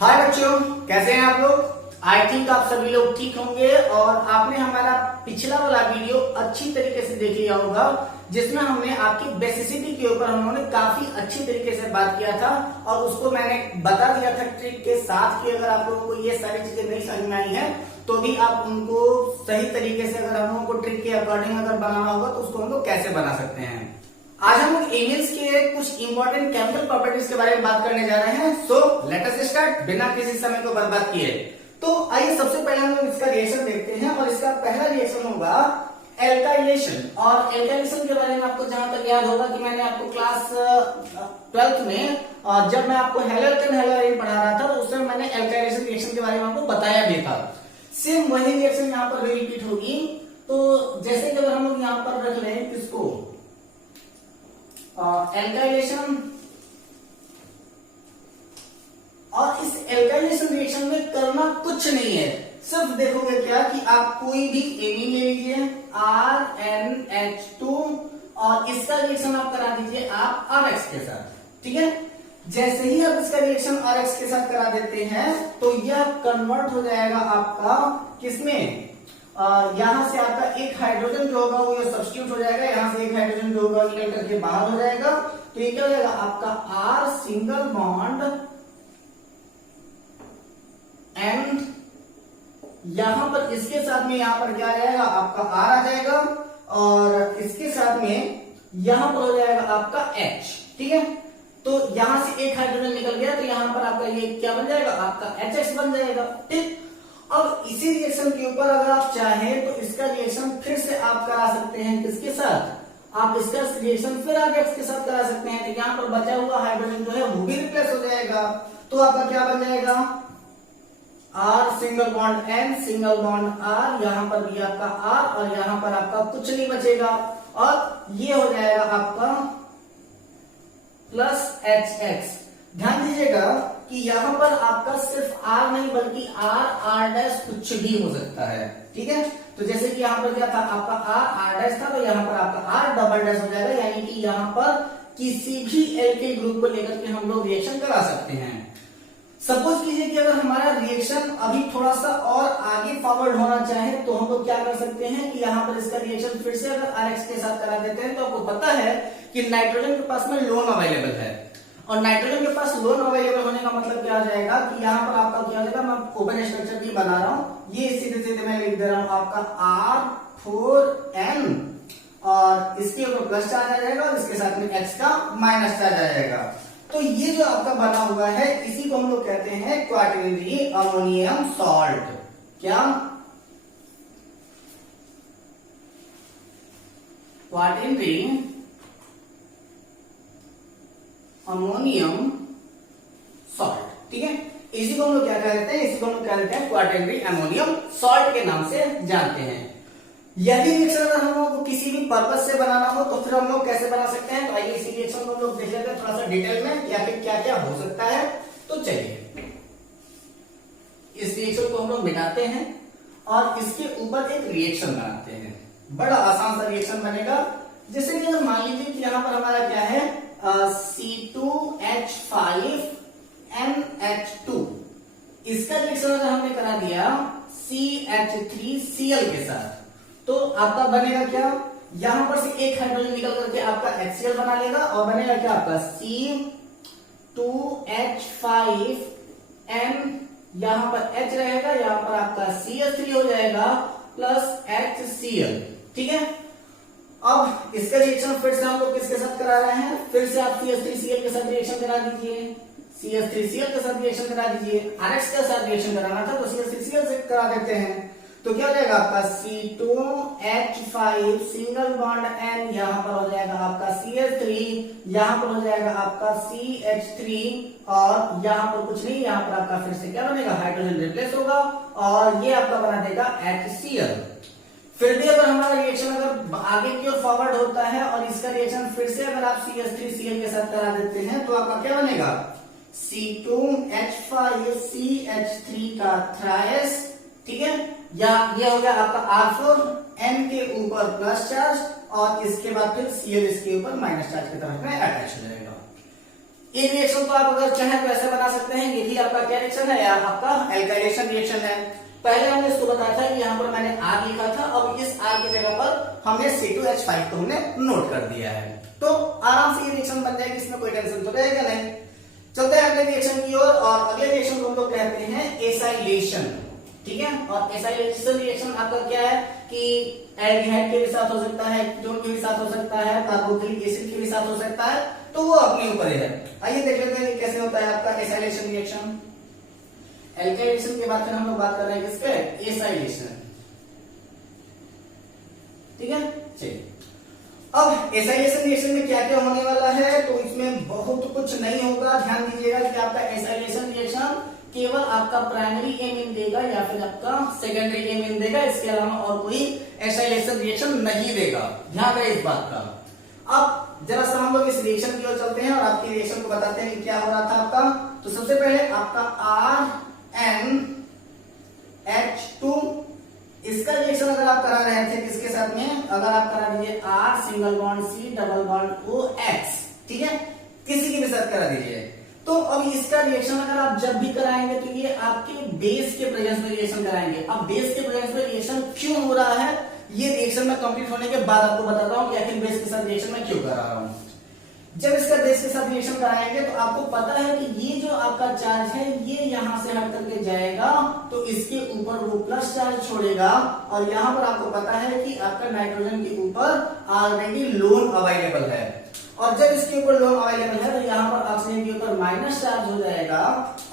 हाय बच्चों, कैसे हैं आप लोग। आई थिंक आप सभी लोग ठीक होंगे और आपने हमारा पिछला वाला वीडियो अच्छी तरीके से देख लिया होगा, जिसमें हमने आपकी बेसिसिटी के ऊपर हमने काफी अच्छी तरीके से बात किया था और उसको मैंने बता दिया था ट्रिक के साथ कि अगर आप लोगों को ये सारी चीजें नहीं समझ में आई है तो भी आप उनको सही तरीके से अगर हम लोगों को ट्रिक के अकॉर्डिंग अगर बनाना होगा तो उसको हम लोग कैसे बना सकते हैं। आज हम लोग इमेज के कुछ इंपॉर्टेंट केमिकल प्रॉपर्टीज के बारे में बात करने जा रहे हैं। सो लेट अस स्टार्ट बिना किसी समय को बर्बाद किए। तो आइए सबसे पहले हम लोग इसका रिएक्शन देखते हैं और इसका पहला रिएक्शन होगा एल्काइलेशन। और एल्काइलेशन के बारे में आपको जहां तक याद होगा कि मैंने आपको क्लास 12th में जब मैं आपको हेलोकेन हेलोरेन पढ़ा रहा था तो उस समय मैंने एल्काइलेशन रिएक्शन के बारे में आपको बताया भी था। सेम वही रिएक्शन यहाँ पर रिपीट होगी। तो जैसे कि अगर हम लोग यहाँ पर रख लें किसको एल्काइलेशन, और इस एल्काइलेशन रिएक्शन में करना कुछ नहीं है, सिर्फ देखोगे क्या कि आप कोई भी एमीन ले लीजिए RNH2 और इसका रिएक्शन आप करा दीजिए आप RX के साथ। ठीक है, जैसे ही आप इसका रिएक्शन RX के साथ करा देते हैं तो यह कन्वर्ट हो जाएगा आपका किसमें, यहां से आपका एक हाइड्रोजन जो होगा वो ये सब्स्टिट्यूट हो जाएगा, यहां से एक हाइड्रोजन जो होगा निकल करके बाहर हो जाएगा। तो ये क्या हो जाएगा आपका R सिंगल बॉन्ड एंड यहां पर इसके साथ में यहां पर क्या आ जाएगा आपका R आ जाएगा और इसके साथ में यहां पर हो जाएगा आपका H। ठीक है, तो यहां से एक हाइड्रोजन निकल गया तो यहां पर आपका ये क्या बन जाएगा आपका HX बन जाएगा। ठीक, अब इसी रिएक्शन के ऊपर अगर आप चाहें तो इसका रिएक्शन फिर से आप करा सकते हैं किसके साथ, आप इसका रिएक्शन फिर आगे X के साथ करा सकते हैं। तो यहाँ पर बचा हुआ हाइड्रोजन जो है वो भी रिप्लेस हो जाएगा। तो आपका क्या बन जाएगा R single bond N single bond R, यहाँ पर भी आपका R और यहाँ पर आपका कुछ नहीं बचेगा और ये हो जाएगा आपका प्लस HX। ध्यान दीजिएगा कि यहाँ पर आपका सिर्फ R नहीं बल्कि R कुछ भी हो सकता है। ठीक है, तो जैसे कि यहाँ पर क्या था आपका R था तो यहाँ पर आपका R डबल डैश हो जाएगा, यानी कि यहाँ पर किसी भी एल्किल ग्रुप को लेकर के हम लोग रिएक्शन करा सकते हैं। सपोज कीजिए कि अगर हमारा रिएक्शन अभी थोड़ा सा और आगे फॉरवर्ड होना चाहे तो हम लोग क्या कर सकते हैं कि यहाँ पर इसका रिएक्शन फिर से अगर RX के साथ करा देते हैं तो आपको पता है कि नाइट्रोजन के पास में लोन अवेलेबल है और नाइट्रोजन के पास लोन अवेलेबल होने का मतलब क्या हो जाएगा कि यहाँ पर आपका क्या हो जाएगा, मैं ओपन स्ट्रक्चर भी बना रहा हूँ, ये सीधे सीधे मैं लिख दे रहा हूँ आपका R4N और इसके ऊपर प्लस चार्ज आ जाएगा और इसके साथ में X का माइनस चार्ज आ जाएगा। तो ये जो आपका बना हुआ है इसी को हम लोग कहते हैं क्वाटरनरी अमोनियम सॉल्ट। क्या क्वाटरनरी अमोनियम सॉल्ट। ठीक है, इसी को हम लोग क्या कहते हैं, इसी को हम लोग कहते हैं क्वाटरनरी अमोनियम सॉल्ट के नाम से जानते हैं। यदि रिएक्शन अगर हम लोगों को किसी भी पर्पस से बनाना हो तो फिर हम लोग कैसे बना सकते हैं, तो आइए इसी रिएक्शन को हम लोग देख लेते हैं थोड़ा सा डिटेल में या फिर क्या क्या हो सकता है। तो चलिए इस रिएक्शन को हम लोग मिटाते हैं और इसके ऊपर एक रिएक्शन बनाते हैं। बड़ा आसान सा रिएक्शन बनेगा। जैसे कि अगर मान लीजिए कि यहाँ पर हमारा क्या है C2H5NH2, इसका रिएक्शन अगर हमने करा दिया CH3Cl के साथ तो आपका बनेगा क्या, यहां पर से एक हाइड्रोजन निकल करके आपका HCl बना लेगा और बनेगा क्या आपका C2H5N, यहां पर H रहेगा, यहां पर आपका CH3 हो जाएगा प्लस HCl। ठीक है, अब इसका रिएक्शन फिर से हम लोग किसके साथ करा रहे हैं, फिर से आप CH3Cl के साथ रिएक्शन करा दीजिए, CH3Cl के साथ रिएक्शन करा दीजिए। RX के साथ रिएक्शन कराना था तो CH3Cl से करा देते हैं। तो क्या हो जाएगा आपका C2H5 सिंगल बॉन्ड N, यहां पर हो जाएगा आपका CH3, यहां पर हो जाएगा आपका CH3 और यहां पर कुछ नहीं, यहां पर आपका फिर से क्या बनेगा हाइड्रोजन रिप्लेस होगा और ये आपका बना देगा HCl। फिर भी अगर हमारा रिएक्शन अगर आगे की ओर फॉरवर्ड होता है और इसका रिएक्शन फिर से अगर आप CH3Cl के साथ करा देते हैं तो आपका क्या बनेगा C2H5CH3 का थ्राइस। ठीक है, या ये हो गया आपका R4N के ऊपर प्लस चार्ज और इसके बाद फिर Cl इसके ऊपर माइनस चार्ज की तरफ में अटैच हो जाएगा। इन रिएक्शन को आप अगर चाहें तो ऐसे बना सकते हैं, ये भी आपका क्या रिएक्शन है, या आपका एल्काइलेशन रिएक्शन है। पहले हमने इसको बताया था कि यहाँ पर मैंने R लिखा था, अब इस R की जगह पर हमने C2H5 को हमने नोट कर दिया है, तो आराम से ये रिएक्शन बन जाएगी, इसमें कोई टेंशन तो रहेगा नहीं। चलते हैं अगले रिएक्शन की ओर, और अगले रिएक्शन को हम लोग कहते हैं एसाइलेशन, ठीक है। और एसाइलेशन रिएक्शन आपका क्या है कि एल्डिहाइड के भी साथ हो सकता है, कीटोन के भी साथ हो सकता है, कार्बोक्सिलिक एसिड के भी साथ हो सकता है, तो वो अपने ऊपर है। आइए देख लेते हैं कैसे होता है आपका एसाइलेशन रिएक्शन। एल्काइलेशन के बाद फिर हम लोग बात कर रहे हैं किसके, एसाइलेशन, ठीक है। चलिए अब एसाइलेशन रिएक्शन में क्या क्या होने वाला है, तो इसमें बहुत कुछ नहीं होगा। ध्यान दीजिएगा कि आपका एसाइलेशन रिएक्शन केवल आपका प्राइमरी एमिन देगा या फिर आपका सेकेंडरी एमिन देगा, इसके अलावा और कोई एसाइलेशन रिएक्शन नहीं देगा, ध्यान रहे इस बात का। अब जरा सा हम लोग इस रिएक्शन की ओर चलते हैं और आपकी रिएक्शन को बताते हैं कि क्या हो रहा था आपका। तो सबसे पहले आपका RNH2, इसका रिएक्शन अगर आप करा रहे थे किसके साथ में, अगर आप करा दीजिए R single bond C double bond OX, ठीक है, किसी के भी साथ करा दीजिए। तो अब इसका रिएक्शन अगर आप जब भी कराएंगे तो ये आपके बेस के प्रेजेंस में रिएक्शन कराएंगे। अब बेस के प्रेजेंस में रिएक्शन क्यों हो रहा है, ये रिएक्शन में कंप्लीट होने के बाद आपको बताता हूं कि आखिर बेस के साथ रिएक्शन में क्यों करा रहा हूं। जब इसका बेस के साथ रिएक्शन कराएंगे तो आपको पता है कि ये जो आपका चार्ज है ये यहां से हट करके जाएगा, तो इसके ऊपर वो प्लस चार्ज छोड़ेगा, और यहां पर आपको पता है कि आपका नाइट्रोजन के ऊपर ऑलरेडी लोन अवेलेबल है, और जब इसके ऊपर लोन अवेलेबल है तो यहाँ पर ऑक्सीजन के ऊपर माइनस चार्ज हो जाएगा,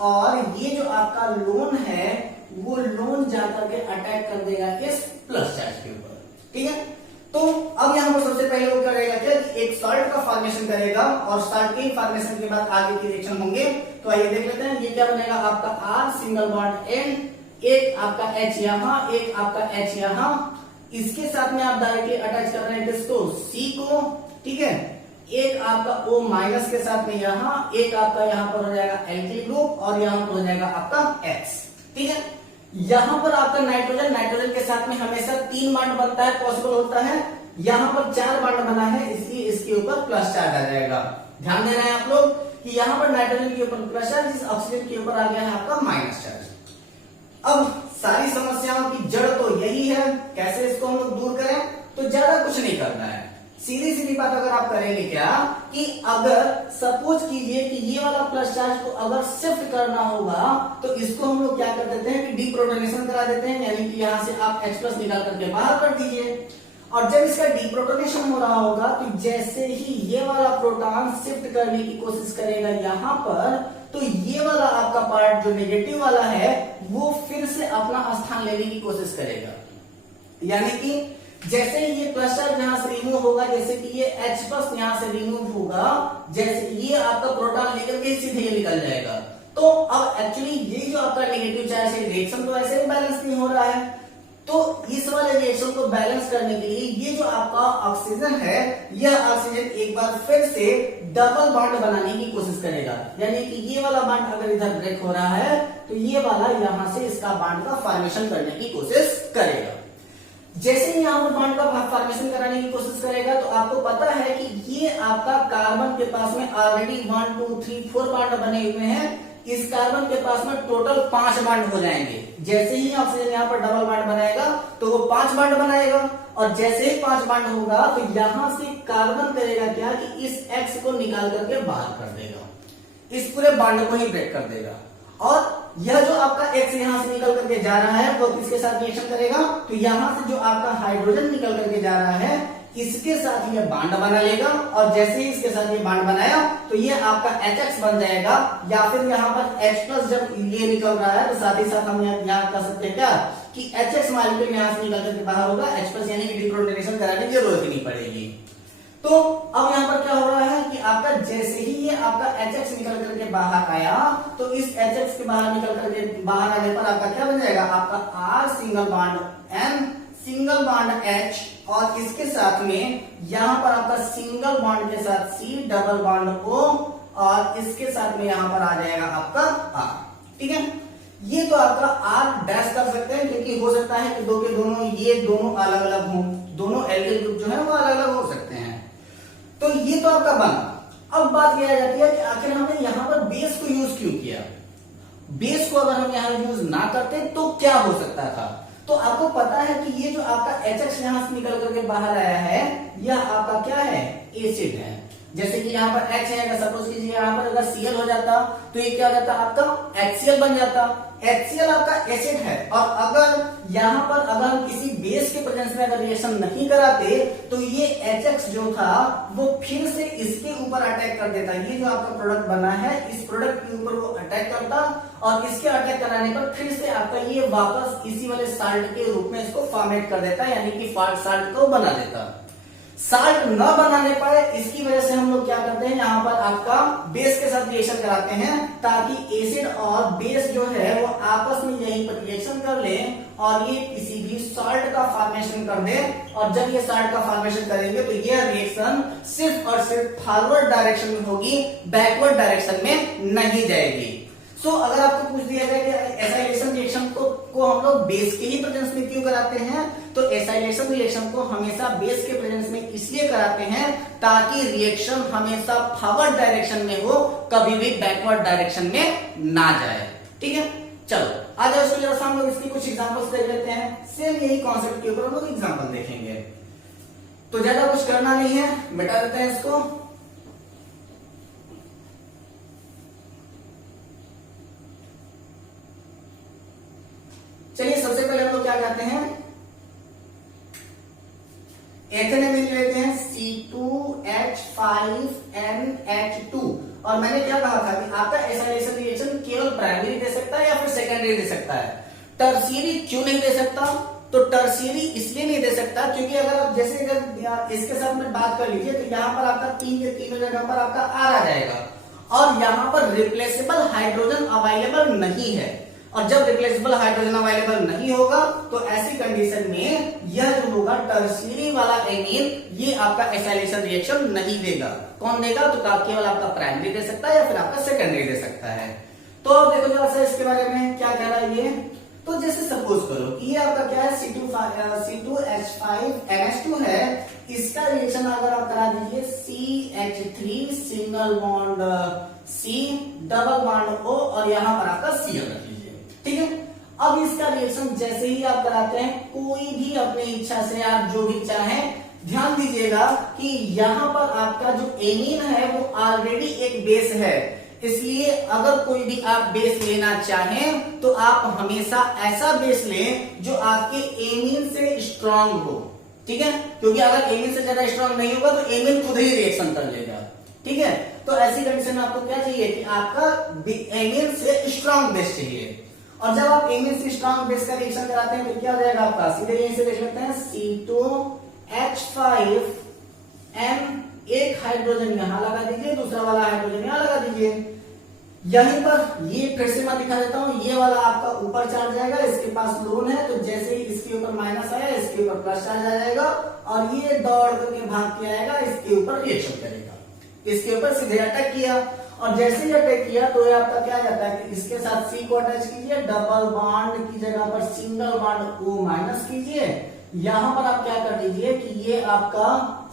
और ये जो आपका लोन है वो लोन जाकर के अटैक कर देगा इस प्लस चार्ज के ऊपर, ठीक है। तो अब यहाँ पर सबसे पहले वो करेगा क्या, एक सॉल्ट का फॉर्मेशन करेगा, और सॉल्ट के फॉर्मेशन के बाद आगे की रिएक्शन होंगे। तो आइए देख लेते हैं, ये क्या बनेगा आपका R सिंगल बॉन्ड N, एक आपका H यहाँ, एक आपका H यहाँ, इसके साथ में आप डायरेक्टली अटैच कर रहे हैं किसको, C को, ठीक है। एक आपका O माइनस के साथ में यहाँ, एक आपका यहाँ पर हो जाएगा एल्किल ग्रुप, और यहाँ पर हो जाएगा आपका X, ठीक है। यहाँ पर आपका नाइट्रोजन के साथ में हमेशा 3 बॉन्ड बनता है, पॉसिबल होता है, यहाँ पर 4 बॉन्ड बना है, इसलिए इसके ऊपर प्लस चार्ज आ जाएगा। ध्यान दे रहे हैं आप लोग कि यहाँ पर नाइट्रोजन के ऊपर प्लस चार्ज, इस ऑक्सीजन के ऊपर आ गया है आपका माइनस चार्ज। अब सारी समस्याओं की जड़ तो यही है, कैसे इसको हम लोग दूर करें, तो ज्यादा कुछ नहीं करना है, सीधी सीधी बात अगर आप करेंगे क्या कि अगर सपोज कीजिए कि ये वाला प्लस चार्ज को अगर शिफ्ट करना होगा तो इसको हम लोग क्या कर देते हैं कि डीप्रोटोनेशन करा देते हैं, यानी कि यहां से आप H+ निकाल करके बाहर कर दीजिए, और जब इसका डीप्रोटोनेशन हो रहा होगा तो जैसे ही ये वाला प्रोटॉन शिफ्ट करने की कोशिश करेगा यहाँ पर, तो ये वाला आपका पार्ट जो नेगेटिव वाला है वो फिर से अपना स्थान लेने की कोशिश करेगा, यानी कि जैसे ये प्लस चार्ज यहां से रिमूव होगा, जैसे कि ये H+ यहां से रिमूव होगा, जैसे ये आपका प्रोटॉन लेकर के सीधे ये निकल जाएगा। तो अब एक्चुअली ये जो आपका नेगेटिव चार्ज है, रिएक्शन तो ऐसे भी बैलेंस नहीं हो रहा है, तो इस वाले रिएक्शन को बैलेंस करने के लिए ये जो आपका ऑक्सीजन है, यह ऑक्सीजन एक बार फिर से डबल बॉन्ड बनाने की कोशिश करेगा, यानी कि ये वाला बॉन्ड अगर इधर ब्रेक हो रहा है तो ये वाला यहां से इसका बॉन्ड का फॉर्मेशन करने की कोशिश करेगा। जैसे ही यहाँ पर बॉन्ड का फॉर्मेशन कराने की कोशिश करेगा तो आपको पता है कि ये आपका कार्बन के पास में ऑलरेडी 1 2 3 4 बॉन्ड बने हुए हैं, इस कार्बन के पास में टोटल 5 बॉन्ड हो जाएंगे। जैसे ही ऑक्सीजन यहाँ पर डबल बॉन्ड बनाएगा तो वो 5 बॉन्ड बनाएगा, और जैसे ही 5 बॉन्ड होगा तो यहां से कार्बन करेगा क्या कि इस X को निकाल करके बाहर कर देगा, इस पूरे बॉन्ड को ही ब्रेक कर देगा, और यह जो आपका X यहां से निकल करके जा रहा है वो किसके साथ रिएक्शन करेगा, तो यहां से जो आपका हाइड्रोजन निकल करके जा रहा है इसके साथ ये बॉन्ड बना लेगा, और जैसे ही इसके साथ ये बॉन्ड बनाया तो ये आपका HX बन जाएगा, या फिर यहाँ पर H+ जब ये निकल रहा है तो साथ ही साथ हम यहाँ कर सकते हैं क्या कि HX मॉलिक्यूल यहाँ से निकल करके बाहर होगा, H+ यानी कि डीप्रोटोनेशन कराने की जरूरत ही नहीं पड़ेगी। तो अब यहाँ पर क्या हो रहा है कि आपका जैसे ही ये आपका HX निकल करके बाहर आया तो इस HX के बाहर निकल करके बाहर आने पर आपका क्या बन जाएगा, आपका R single bond N single bond H, और इसके साथ में यहाँ पर आपका सिंगल बॉन्ड के साथ C डबल बॉन्ड O, और इसके साथ में यहाँ पर आ जाएगा आपका R, ठीक है। ये तो आपका R डैश कर सकते हैं, क्योंकि हो सकता है कि दो के दोनों ये दोनों अलग अलग हों, दोनों एल्किल ग्रुप जो है वो अलग अलग हो सकते हैं। तो ये तो आपका बना। अब बात यह आ जाती है कि आखिर हमने यहाँ पर बेस को यूज क्यों किया। बेस को अगर हम यहाँ यूज ना करते तो क्या हो सकता था। तो आपको पता है कि ये जो आपका HX यहाँ से निकल करके बाहर आया है, यह आपका क्या है, एसिड है। जैसे कि यहाँ पर H है, सपोज कीजिए यहाँ पर अगर Cl हो जाता तो ये क्या हो जाता, आपका HCl बन जाता। HCl आपका एसिड है, और अगर यहाँ पर अगर हम किसी बेस के प्रेजेंस में अगर रिएक्शन नहीं कराते तो ये HX जो था वो फिर से इसके ऊपर अटैक कर देता। ये जो आपका प्रोडक्ट बना है, इस प्रोडक्ट के ऊपर वो अटैक करता, और इसके अटैक कराने पर फिर से आपका ये वापस इसी वाले साल्ट के रूप में इसको फॉर्मेट कर देता, यानी कि साल्ट को बना देता। साल्ट न बनाने पाए, इसकी वजह से हम लोग क्या करते हैं, यहाँ पर आपका बेस के साथ रिएक्शन कराते हैं, ताकि एसिड और बेस जो है वो आपस में यहीं पर रिएक्शन कर ले और ये किसी भी साल्ट का फॉर्मेशन कर दे। और जब ये साल्ट का फॉर्मेशन करेंगे तो ये रिएक्शन सिर्फ और सिर्फ फॉरवर्ड डायरेक्शन में होगी, बैकवर्ड डायरेक्शन में नहीं जाएगी। सो अगर आपको पूछ दिया जाए कि एसाइलेशन रिएक्शन को हम लोग बेस के ही प्रेजेंस में क्यों कराते हैं, तो एसाइलेशन रिएक्शन को हमेशा बेस के प्रेजेंस में इसलिए कराते हैं ताकि रिएक्शन हमेशा फॉरवर्ड डायरेक्शन में हो, कभी भी बैकवर्ड डायरेक्शन में ना जाए। ठीक है, चलो आ जाओ इसको जरा सा हम लोग इसकी कुछ एग्जांपल्स देख लेते हैं। सेम यही कॉन्सेप्ट के ऊपर हम लोग एग्जांपल देखेंगे, तो ज्यादा कुछ करना नहीं है, मिटा देते हैं इसको। चलिए सबसे पहले हम लोग क्या करते हैं, एथेनेमीन लेते हैं C2H5NH2। और मैंने क्या कहा था कि आपका एसाइलेशन रिएक्शन केवल प्राइमरी दे सकता है या फिर सेकेंडरी दे सकता है, टर्शियरी क्यों नहीं दे सकता। तो टर्शियरी इसलिए नहीं दे सकता क्योंकि अगर आप जैसे अगर इसके साथ में बात कर लीजिए तो यहाँ पर आपका 3 के तीनों जगह पर आपका R आ जाएगा, और यहाँ पर रिप्लेसेबल हाइड्रोजन अवेलेबल नहीं है। और जब रिप्लेसेबल हाइड्रोजन अवेलेबल नहीं होगा तो ऐसी कंडीशन में यह जो होगा टर्शियरी वाला एमीन, ये आपका एसाइलेशन रिएक्शन नहीं देगा। कौन देगा, तो केवल आपका प्राइमरी दे सकता है या फिर आपका सेकेंडरी दे सकता है। तो अब देखो जरा सा इसके बारे में क्या कह रहा है ये। तो जैसे सपोज करो कि ये आपका क्या है, C2H5NH2 है, इसका रिएक्शन अगर आप करा दीजिए CH3 single bond C double bond O और यहाँ पर आपका Cl रख लीजिए। ठीक है, अब इसका रिएक्शन जैसे ही आप कराते हैं, कोई भी अपनी इच्छा से आप जो भी चाहें, ध्यान दीजिएगा कि यहाँ पर आपका जो एमीन है वो ऑलरेडी एक बेस है, इसलिए अगर कोई भी आप बेस लेना चाहें तो आप हमेशा ऐसा बेस लें जो आपके एमीन से स्ट्रांग हो। ठीक है, क्योंकि अगर एमीन से ज्यादा स्ट्रांग नहीं होगा तो एमीन खुद ही रिएक्शन कर लेगा। ठीक है, तो ऐसी कंडीशन में आपको क्या चाहिए कि आपका एमीन से स्ट्रांग बेस चाहिए। और जब आप एमीन से स्ट्रांग बेस का रिएक्शन कराते हैं तो क्या हो जाएगा आपका, सीधे यहीं से देख लेते हैं C2H5N, एक हाइड्रोजन यहां लगा दीजिए, दूसरा वाला हाइड्रोजन यहां लगा दीजिए। यहीं पर ये फिर से मैं दिखा देता हूं, ये वाला आपका ऊपर चार्ज जाएगा, इसके पास लोन है, तो जैसे ही इसके ऊपर माइनस आया इसके ऊपर प्लस चार्ज आ जाएगा, और ये दौड़ करके भाग के आएगा, इसके ऊपर रिएक्शन करेगा, इसके ऊपर सीधे अटैक किया। और जैसे ही अटैक किया तो ये आपका क्या जाता है कि इसके साथ C को अटैच कीजिए, डबल बॉन्ड की जगह पर सिंगल बॉन्ड O माइनस कीजिए। यहां पर आप क्या कर दीजिए कि ये आपका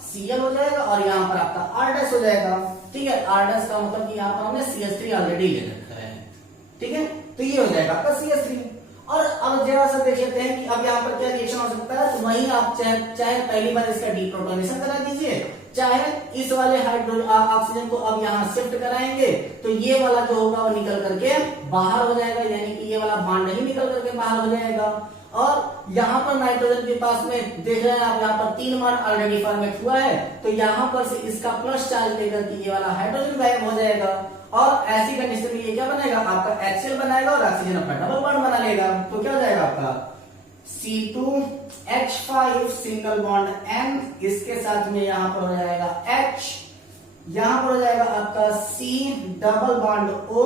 Cl हो जाएगा और यहाँ पर आपका R' हो जाएगा। ठीक है, R' का मतलब कि यहाँ पर हमने CH3 ऑलरेडी ले रखा है। ठीक है, तो ये हो जाएगा आपका CH3। और अब जरा सा देख लेते हैं कि अब यहाँ पर क्या रिएक्शन हो सकता है। तो वहीं आप चाहे पहली बार इसका डीप्रोटोनेशन करा दीजिए, चाहे इस वाले हाइड्रोजन ऑक्सीजन को अब यहाँ शिफ्ट कराएंगे तो ये वाला जो होगा वो निकल करके बाहर हो जाएगा, यानी कि ये वाला बॉन्ड ही निकल करके बाहर हो जाएगा। और यहाँ पर नाइट्रोजन के पास में देख रहे हैं आप, यहाँ पर 3 बॉन्ड ऑलरेडी फॉर्मेट हुआ है, तो यहाँ पर से इसका प्लस चार्ज लेकर के ये वाला हाइड्रोजन गायब हो जाएगा। और ऐसी कंडीशन में ये क्या बनाएगा, आपका HCl बनाएगा और ऑक्सीजन अपना डबल बॉन्ड बना लेगा। तो क्या हो जाएगा आपका C2H5 सिंगल बॉन्ड N, इसके साथ में यहाँ पर हो जाएगा H, यहाँ पर हो जाएगा आपका C डबल बॉन्ड O,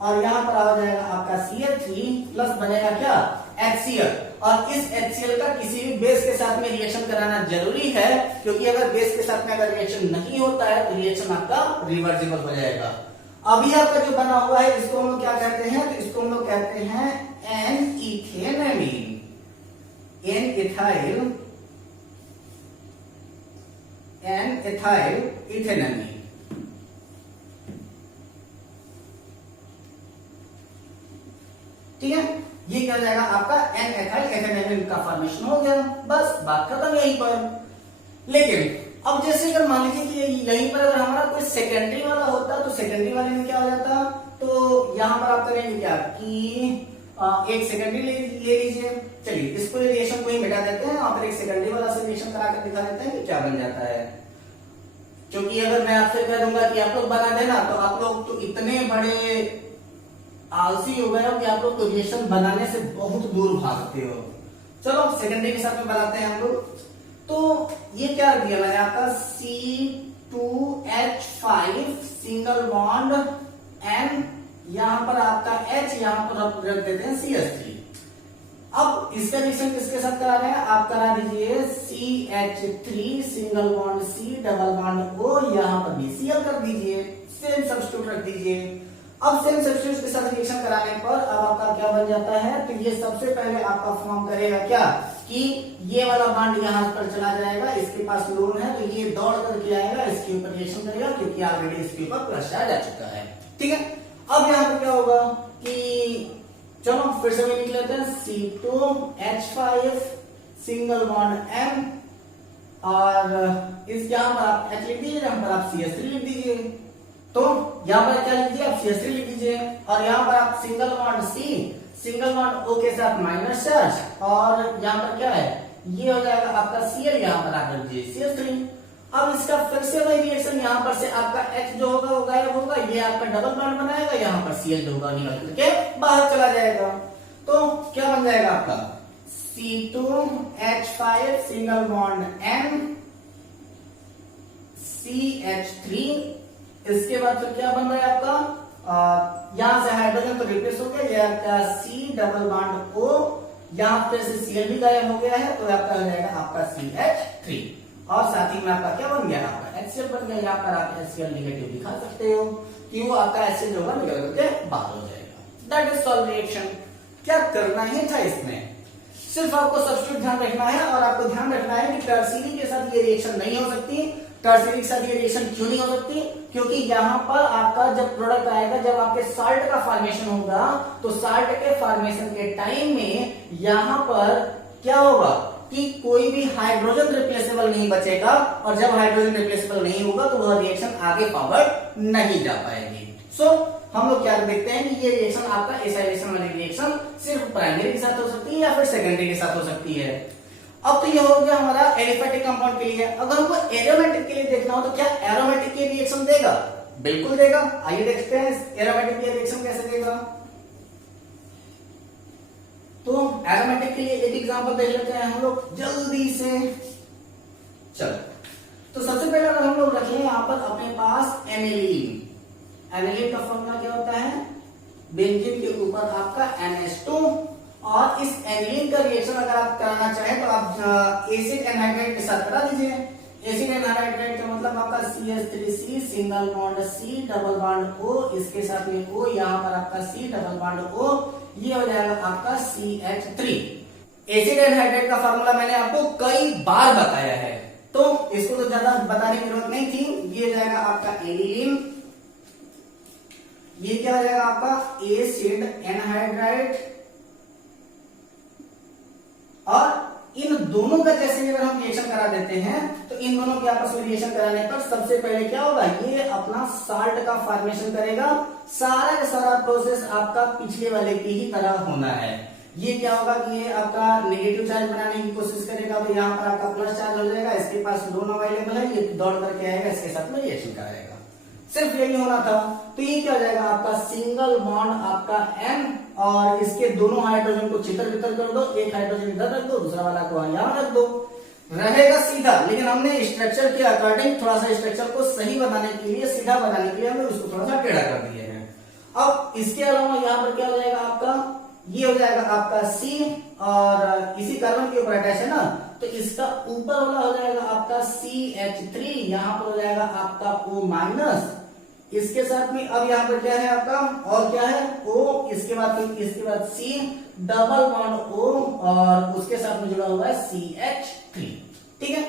और यहाँ पर आ जाएगा आपका CH3 प्लस बनेगा क्या, HCl। और इस HCl का किसी भी बेस के साथ में रिएक्शन कराना जरूरी है, क्योंकि अगर बेस के साथ में अगर रिएक्शन नहीं होता है तो रिएक्शन आपका रिवर्सिबल हो जाएगा। अभी आपका जो बना हुआ है इसको हम लोग क्या कहते हैं, तो इसको हम लोग कहते हैं N-इथेनेमीन, N-इथाइल इथेनेमीन। ये हो जाएगा आपका एन एथाइल एथेनॉल का फॉर्मेशन हो गया। बस बात खत्म यहीं पर। लेकिन अब जैसे अगर मान लीजिए कि यहीं पर अगर हमारा कोई सेकेंडरी वाला होता तो सेकेंडरी वाले में क्या हो जाता, तो यहां पर आप करेंगे क्या कि एक सेकेंडरी ले लीजिए। चलिए इसको रिएक्शन को ही मिटा देते हैं, वहां पर एक सेकेंडरी वाला से रिएक्शन करा कर दिखा देते हैं कि क्या बन जाता है। क्योंकि अगर मैं आपसे कह दूंगा कि आप लोग बना देना तो आप लोग तो इतने बड़े आलसी हो गए हो कि आप लोग तो रिएक्शन बनाने से बहुत दूर भागते हो। चलो सेकेंडरी के साथ में बनाते हैं हम लोग। तो ये क्या दिया मैंने आपका C2H5 सिंगल बॉन्ड N, यहां पर आपका H, यहां पर आप रख देते हैं CH3। अब इसका रिएक्शन किसके साथ करा रहे हैं, आप करा दीजिए CH3 single bond C double bond O, यहां पर भी Cl कर दीजिए, सेम सब्स्टिट्यूट रख दीजिए। अब सेम सब्स्टिट्यूट के साथ रिएक्शन कराने पर अब आपका क्या बन जाता है, तो ये सबसे पहले आपका फॉर्म करेगा क्या कि ये वाला बॉन्ड यहां पर चला जाएगा, इसके पास लोन है तो ये दौड़ करके आएगा, इसके ऊपर रिएक्शन करेगा क्योंकि ऑलरेडी इसके ऊपर प्लस चार्ज आ चुका है। ठीक है, अब यहां पर क्या होगा कि चलो फिर से लिख लेते हैं C2H5 सिंगल बॉन्ड M, और इस यहां पर आप H लिख दीजिए, यहां पर आप CH3 लिख दीजिए। तो यहां पर क्या लिख दीजिए, आप CH3 लिख दीजिए, और यहां पर आप single bond C single bond O के साथ माइनस चार्ज, और यहां पर क्या है, ये हो जाएगा आपका Cl, यहां पर आप रख दीजिए CH3। अब इसका फिर से वही रिएक्शन, यहां पर से आपका H जो होगा वो गायब होगा, ये आपका डबल बॉन्ड बनाएगा, यहां पर Cl जो होगा निकल करके बाहर चला जाएगा। तो क्या बन जाएगा आपका C2H5 single bond N CH3। इसके बाद फिर क्या बन रहा है आपका, यहां से हाइड्रोजन तो रिप्लेस हो गया, ये आपका C डबल बॉन्ड O, यहां पर से Cl भी गायब हो गया है, तो आपका हो जाएगा आपका CH3, और साथ ही में आपका क्या बन गया, आपका HCl बन गया। यहाँ पर आप HCl नेगेटिव दिखा सकते हो कि वो आपका HCl होगा निकल करके बाहर हो जाएगा। That is solve reaction. क्या करना है था इसमें, सिर्फ आपको सब्स्टिट्यूट ध्यान रखना है, और आपको ध्यान रखना है कि टर्शियरी के साथ ये रिएक्शन नहीं हो सकती। टर्शियरी के साथ ये रिएक्शन क्यों नहीं हो सकती, क्योंकि यहाँ पर आपका जब प्रोडक्ट आएगा, जब आपके साल्ट का फॉर्मेशन होगा, तो साल्ट के फॉर्मेशन के टाइम में यहाँ पर क्या होगा कि कोई भी हाइड्रोजन रिप्लेसेबल नहीं बचेगा, और जब हाइड्रोजन रिप्लेसेबल नहीं होगा तो वह रिएक्शन आगे फॉरवर्ड नहीं जा पाएगी। सो हम लोग क्या देखते हैं कि ये रिएक्शन आपका एसाइलेशन वाली रिएक्शन सिर्फ प्राइमरी के साथ हो सकती है या फिर सेकेंडरी के साथ हो सकती है। अब तो ये हो गया हमारा एलिफेटिक कंपाउंड के लिए। अगर हमको एरोमेटिक के लिए देखना हो तो क्या एरोमेटिक की रिएक्शन देगा, बिल्कुल देगा। आइए देखते हैं एरोमेटिक की रिएक्शन कैसे देगा। तो एरोमेटिक के लिए एक एग्जांपल देख लेते हैं हम लोग जल्दी से। चलो, तो सबसे पहले अगर हम लोग रखें यहाँ पर अपने पास एनिलीन। एनिलीन का फॉर्मूला क्या होता है, बेंजीन के ऊपर आपका NH2, और इस एनिलीन का रिएक्शन अगर आप कराना चाहें तो आप एसिड एनहाइड्राइड के साथ करा दीजिए। एसिड एनहाइड्राइड का मतलब आपका CH3C single bond C double bond O, इसके साथ में O, यहाँ पर आपका C डबल बॉन्ड O, ये हो जाएगा आपका CH3। एसिड एनहाइड्राइड का फार्मूला मैंने आपको कई बार बताया है, तो इसको तो ज्यादा बताने की जरूरत नहीं थी। ये जाएगा आपका एनिलीन, ये क्या हो जाएगा आपका एसिड एनहाइड्राइड, और इन दोनों का जैसे अगर हम रिएक्शन करा देते हैं तो इन दोनों के आपस में रिएक्शन कराने पर सबसे पहले क्या होगा, ये अपना साल्ट का फॉर्मेशन करेगा। सारा का सारा प्रोसेस आपका पिछले वाले की ही तरह होना है। ये क्या होगा कि ये आपका नेगेटिव चार्ज बनाने की कोशिश करेगा, तो यहाँ पर आपका प्लस चार्ज हो जाएगा, इसके पास लोन अवेलेबल है, ये दौड़ करके आएगा, इसके साथ में रिएक्शन कराएगा। सिर्फ यही होना था। तो ये क्या हो जाएगा आपका सिंगल बॉन्ड आपका M, और इसके दोनों हाइड्रोजन को छितर बितर कर दो, एक हाइड्रोजन इधर रख दो, दूसरा वाला को यहां रख दो, रहेगा सीधा। लेकिन हमने स्ट्रक्चर के अकॉर्डिंग थोड़ा सा स्ट्रक्चर को सही बनाने के लिए, सीधा बनाने के लिए हमने उसको थोड़ा सा टेढ़ा कर दिए हैं। अब इसके अलावा यहाँ पर क्या हो जाएगा आपका, ये हो जाएगा आपका C, और इसी कार्बन के ऊपर अटैच है ना, तो इसका ऊपर वाला हो जाएगा आपका CH3, यहाँ पर हो जाएगा आपका O-, इसके साथ में अब यहाँ पर क्या है आपका, और क्या है O, इसके बाद C डबल बॉन्ड O, और उसके साथ में जुड़ा हुआ है CH3। ठीक है,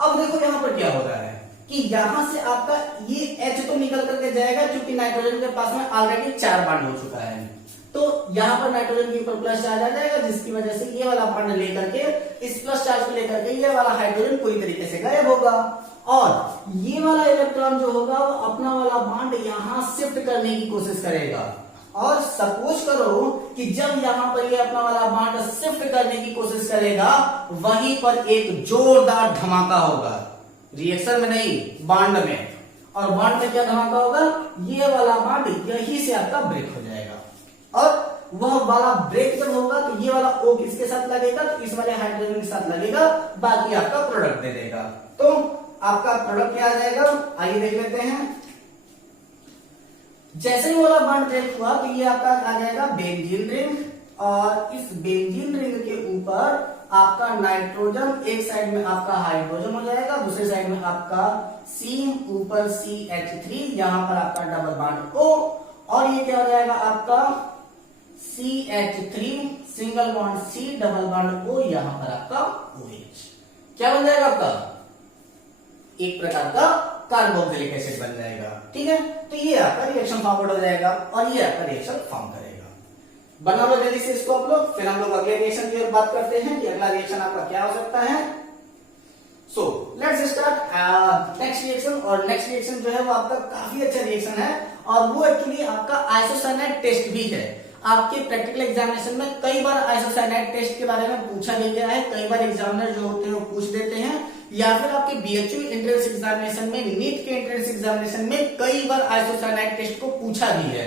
अब देखो यहाँ पर क्या हो रहा है कि यहां से आपका ये H तो निकल करके जाएगा, क्योंकि नाइट्रोजन के पास में ऑलरेडी 4 बॉन्ड हो चुका है। तो यहाँ पर नाइट्रोजन के ऊपर प्लस चार्ज आ जाएगा, जिसकी वजह से ये वाला बॉन्ड लेकर के, इस प्लस चार्ज को लेकर के ये वाला हाइड्रोजन पूरी तरीके से गायब होगा, और ये वाला इलेक्ट्रॉन जो होगा वो अपना वाला बॉन्ड यहाँ शिफ्ट करने की कोशिश करेगा। और सपोज करो कि जब यहाँ पर ये अपना वाला बॉन्ड शिफ्ट करने की कोशिश करेगा, वहीं पर एक जोरदार धमाका होगा, रिएक्शन में नहीं बॉन्ड में। और बॉन्ड में क्या धमाका होगा, ये वाला बॉन्ड यहीं से आपका ब्रेक हो जाएगा, और वह वाला ब्रेक जब होगा तो ये वाला O किसके साथ लगेगा, तो इस वाले हाइड्रोजन के साथ लगेगा, बाकी आपका प्रोडक्ट दे देगा। तो आपका प्रोडक्ट क्या आ जाएगा, आइए देख लेते हैं। जैसे ही वाला बॉन्ड ब्रेक हुआ तो ये आपका आ जाएगा बेंजीन रिंग, और इस बेंजीन रिंग के ऊपर आपका नाइट्रोजन, एक साइड में आपका हाइड्रोजन हो जाएगा, दूसरे साइड में आपका C, ऊपर CH3, यहां पर आपका डबल बॉन्ड O, और ये क्या हो जाएगा आपका CH3 single bond C double bond O, यहां पर आपका OH क्या बन जाएगा आपका, एक प्रकार का कार्बोक्सिलिक एसिड बन जाएगा। ठीक है, तो ये आपका रिएक्शन फॉरवर्ड हो जाएगा, और ये आपका रिएक्शन फॉर्म करेगा। बना लो जल्दी से इसको आप लोग, फिर हम लोग अगले रिएक्शन की ओर बात करते हैं कि अगला रिएक्शन आपका क्या हो सकता है। So let's start next reaction, और नेक्स्ट रिएक्शन जो है वो आपका काफी अच्छा रिएक्शन है, और वो एक्चुअली आपका आइसोसाइनाइड टेस्ट भी है। आपके प्रैक्टिकल एग्जामिनेशन में कई बार आइसोसाइनाइड टेस्ट के बारे में पूछा भी गया है, कई बार एग्जामिनर जो होते हैं वो पूछ देते हैं, या फिर आपके BHU एंट्रेंस एग्जामिनेशन में, नीट के एंट्रेंस एग्जामिनेशन में कई बार आइसोसाइनाइड टेस्ट को पूछा भी है।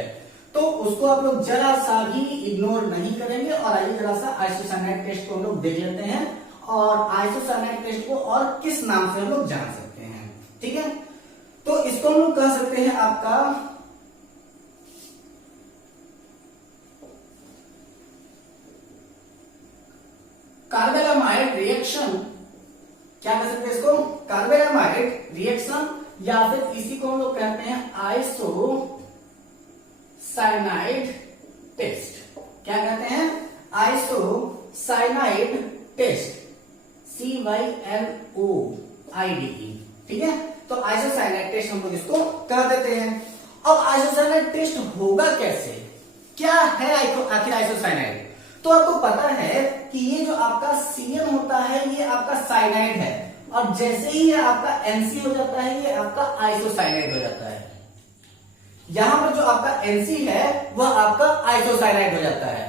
तो उसको आप लोग जरा सा भी इग्नोर नहीं करेंगे, और आइए जरा सा आइसोसाइनाइड टेस्ट को हम लोग देख लेते हैं, और आइसोसाइनाइड टेस्ट को और किस नाम से हम लोग जान सकते हैं। ठीक है, तो इसको हम लोग कह सकते हैं आपका कार्बेलामाइड रिएक्शन, क्या कह सकते हैं इसको, कार्बेलामाइड रिएक्शन, या फिर इसी को हम लोग कहते हैं आइसोसाइनाइड टेस्ट। क्या कहते हैं, आइसोसाइनाइड टेस्ट, CYNOIDE। ठीक है, तो आइसोसाइनाइड टेस्ट हम लोग इसको कह देते हैं। अब आइसोसाइनाइड टेस्ट होगा कैसे, क्या है आखिर आइसोसाइनाइड। तो आपको पता है कि ये जो आपका CN होता है ये आपका साइनाइड है, और जैसे ही ये आपका NC हो जाता है ये आपका आइसोसाइनाइड हो जाता है। यहां पर जो आपका NC है वह आपका आइसोसाइनाइड हो जाता है।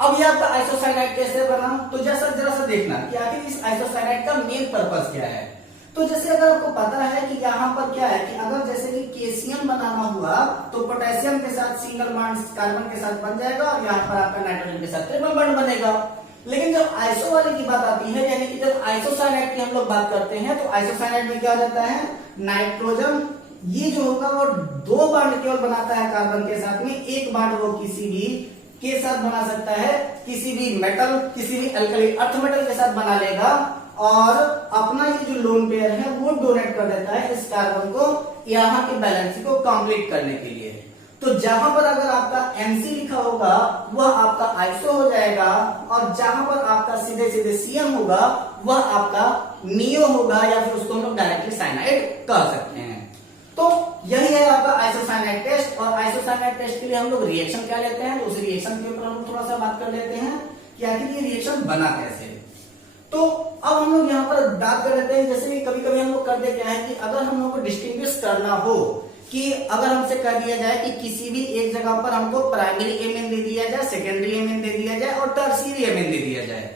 अब ये आपका आइसोसाइनाइड कैसे बना, तो जरा सा देखना कि आखिर इस आइसोसाइनाइड का मेन पर्पस क्या है। तो जैसे अगर आपको पता है कि यहाँ पर क्या है कि अगर जैसे कि केसियम बनाना हुआ तो पोटेशियम के साथ सिंगल बॉन्ड कार्बन के साथ बन जाएगा, और यहाँ पर आपका नाइट्रोजन के साथ ट्रिपल बॉन्ड बनेगा। लेकिन जब आइसो वाले की बात आती है, यानी कि जब आइसोसाइनाइड की हम लोग बात करते हैं, तो आइसोसाइनाइड में क्या हो जाता है, नाइट्रोजन ये जो होगा वो 2 बॉन्ड केवल बनाता है कार्बन के साथ में, एक बॉन्ड वो किसी भी के साथ बना सकता है, किसी भी मेटल, किसी भी अल्कली अर्थ मेटल के साथ बना लेगा, और अपना ये जो लोन पेयर है वो डोनेट कर देता है इस कार्बन को यहाँ के बैलेंस को कंप्लीट करने के लिए। तो जहां पर अगर आपका NC लिखा होगा वह आपका आइसो हो जाएगा, और जहां पर आपका सीधे सीधे CN होगा वह आपका नियो होगा, या फिर उसको हम लोग डायरेक्टली साइनाइड कह सकते हैं। तो यही है आपका आइसोसाइनाइड टेस्ट, और आइसोसाइनाइड टेस्ट के लिए हम लोग रिएक्शन क्या लेते हैं, तो उस रिएक्शन के ऊपर हम थोड़ा सा बात कर लेते हैं कि आखिर ये रिएक्शन बना कैसे। तो अब हम लोग यहाँ पर बात कर लेते हैं, जैसे कि कभी कभी हम लोग करते क्या है कि अगर हम लोग को डिस्टिंग्विश करना हो, कि अगर हमसे कह दिया जाए कि किसी भी एक जगह पर हमको प्राइमरी एमिन दे दिया जाए, सेकेंडरी एमिन दे दिया जाए, और टर्शियरी एमिन दे दिया जाए,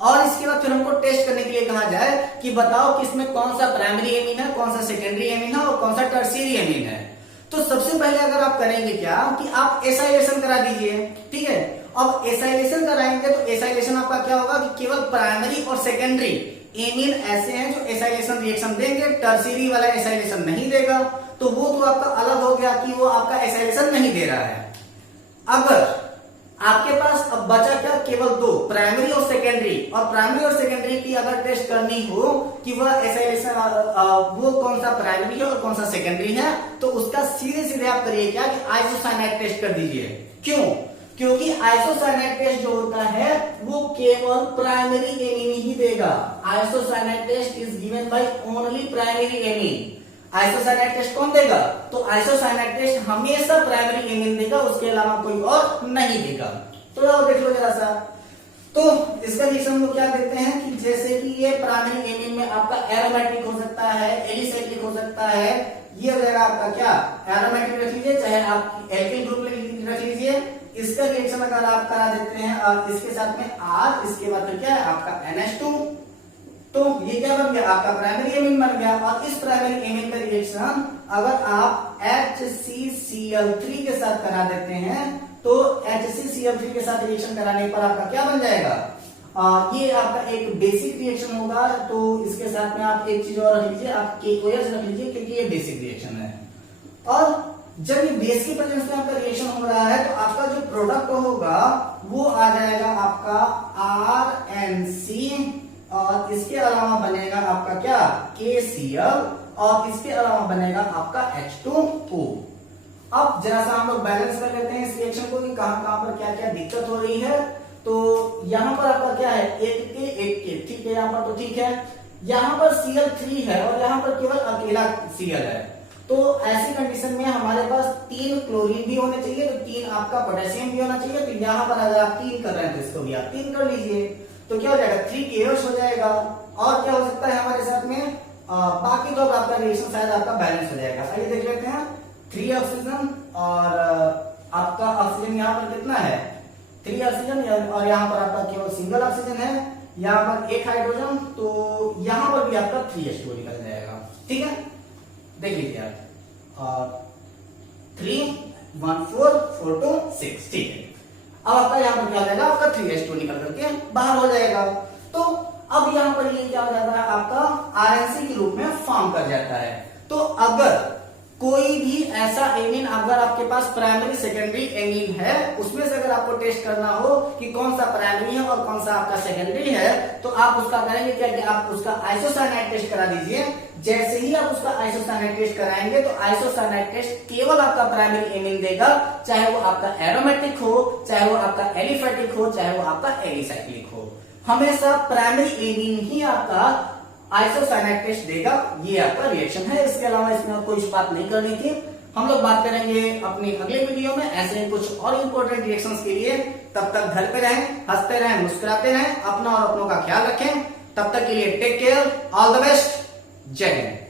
और इसके बाद फिर हमको टेस्ट करने के लिए कहा जाए कि बताओ कि इसमें कौन सा प्राइमरी एमिन है, कौन सा सेकेंडरी एमिन है, और कौन सा टर्शियरी एमिन है। तो सबसे पहले अगर आप करेंगे क्या कि आप एसाइलेशन करा दीजिए। ठीक है, अब एसाइलेशन कराएंगे तो एसाइलेशन आपका क्या होगा कि केवल प्राइमरी और सेकेंडरी एमीन ऐसे हैं जो एसाइलेशन रिएक्शन देंगे, टर्शियरी वाला एसाइलेशन नहीं देगा, तो वो तो आपका अलग हो गया कि वो आपका एसाइलेशन नहीं दे रहा है। अगर आपके पास अब बचा क्या, केवल 2, प्राइमरी और सेकेंडरी, और प्राइमरी और सेकेंडरी की अगर टेस्ट करनी हो कि वह एसाइलेशन वो कौन सा प्राइमरी है और कौन सा सेकेंडरी है, तो उसका सीधे सीधे आप करिए क्या कि आइसोसाइनाइड टेस्ट कर दीजिए। क्यों, क्योंकि आइसोसाइनाइड टेस्ट जो होता है वो केवल प्राइमरी एमीन ही देगा। Isocyanide test is given by only primary amine. Isocyanide test कौन देगा? तो आइसोसाइनाइड टेस्ट हमेशा प्राइमरी एमीन देगा, उसके अलावा कोई और नहीं देगा। तो आओ देख लो जरा सा। तो इसका रिएक्शन हम लोग क्या देते हैं कि जैसे कि ये प्राइमरी एमीन में आपका एरोमेटिक हो सकता है, एलिसाइक्लिक हो सकता है, ये हो जाएगा आपका क्या एरोमेटिक रख लीजिए, चाहे आप एल्किल ग्रुप रख लीजिए। इसका रिएक्शन अगर आप करा देते हैं और इसके साथ में R, इसके बाद फिर क्या है आपका NH2, तो ये क्या बन गया आपका प्राइमरी एमीन बन गया। और इस प्राइमरी एमीन का रिएक्शन अगर आप HCCl3 के साथ करा देते हैं तो HCCl3 के साथ रिएक्शन कराने पर आपका क्या बन जाएगा, ये आपका एक बेसिक रिएक्शन होगा। तो इसके साथ में आप एक चीज और रख लीजिए, आप KOH रख लीजिए, क्योंकि ये बेसिक रिएक्शन है। और जब ये बेस की प्रेजेंस में आपका रिएक्शन हो रहा है तो आपका जो प्रोडक्ट होगा वो आ जाएगा आपका RNC, और इसके अलावा बनेगा आपका क्या KCl, और इसके अलावा बनेगा आपका H2O। अब जरा सा हम लोग बैलेंस कर लेते हैं इस रिएक्शन को कि कहां कहां पर क्या क्या दिक्कत हो रही है। तो यहां पर आपका क्या है, एक के ठीक है, यहां पर तो ठीक है। यहां पर Cl3 है और यहां पर केवल अकेला Cl है, तो ऐसी कंडीशन में हमारे पास 3 क्लोरीन भी होने चाहिए, तो 3 आपका पोटेशियम भी होना चाहिए। तो यहां पर अगर आप 3 कर रहे हैं तो इसको भी आप 3 कर लीजिए, तो क्या हो जाएगा 3KOH हो जाएगा। और क्या हो सकता है हमारे साथ में बाकी तो आपका रिएक्शन शायद आपका बैलेंस हो जाएगा। आइए देख लेते हैं। 3 ऑक्सीजन और आपका ऑक्सीजन यहाँ पर कितना है 3 ऑक्सीजन, और यहाँ पर आपका केवल सिंगल ऑक्सीजन है, यहाँ पर 1 हाइड्रोजन, तो यहाँ पर भी आपका 3H2 निकल जाएगा। ठीक है, देख लीजिए आप 3 1 4 4 2 6, ठीक है। अब आपका यहाँ पर क्या हो जाएगा, आपका 3H2 निकल करके बाहर हो जाएगा। तो अब यहाँ पर ये क्या हो जाता है, आपका RNC के रूप में फॉर्म कर जाता है। तो अगर कोई भी ऐसा एमीन अगर आपके पास प्राइमरी सेकेंडरी एमीन है, उसमें से अगर आपको टेस्ट करना हो कि कौन सा प्राइमरी है और कौन सा आपका सेकेंडरी है, तो आप उसका करेंगे क्या कि आप उसका आइसोसाइनाइड टेस्ट करा दीजिए। जैसे ही आप उसका आइसोसाइनाइड टेस्ट कराएंगे तो आइसोसाइनाइड टेस्ट केवल आपका प्राइमरी एमीन देगा, चाहे वो आपका एरोमेटिक हो, चाहे वो आपका एलिफेटिक हो, चाहे वो आपका एलिसाइक्लिक हो, हमेशा प्राइमरी एमीन ही आपका आइसोसाइनाइड टेस्ट देगा। ये आपका रिएक्शन है, इसके अलावा इसमें कोई बात नहीं करनी थी। हम लोग बात करेंगे अपनी अगले वीडियो में ऐसे कुछ और इंपॉर्टेंट रिएक्शंस के लिए। तब तक घर पे रहें, हंसते रहें, मुस्कुराते रहें, अपना और अपनों का ख्याल रखें। तब तक के लिए take care, all the best, जय हिंद।